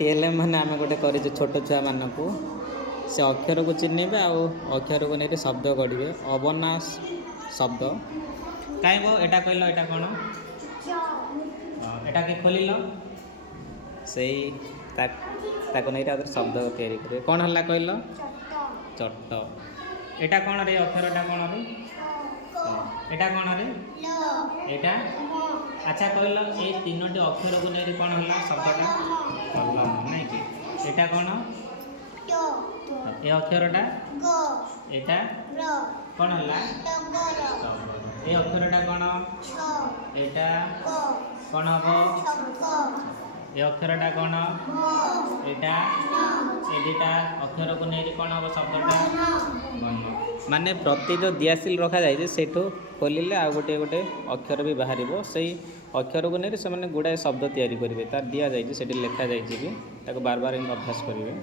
TLM माने आम गोटे कर छोट छुआ मानक से अक्षर को चिन्हबे अक्षर को नहीं शब्द गढ़े अबनाश शब्द कहीं वो एटा कहल एटा कौन एटा के खोल से नहीं शब्द तैयारी करेंगे कौन है कहल चट एटा कौन रे अक्षरटा कौन रे एटा कौन रे एटा अच्छा कहल ये तीनोटी अक्षर को नहीं कौन है शब्दटा कलम नहीं कि एटा कौन ये अक्षरटा एटा कौन है ये अक्षरटा कौन एटा कौन हम ये अक्षरटा कौन एटा एटा अक्षर को नहीं कौन हम शब्दटा माने प्रति जो दियासिल रखा जाए सेठू खोलिले आ गोटे गोटे अक्षर भी बाहर से अक्षर को नहीं से गुड़ाए शब्द तैयारी करेंगे तार दि जाए लिखा जाए भी बार बार अभ्यास करेंगे।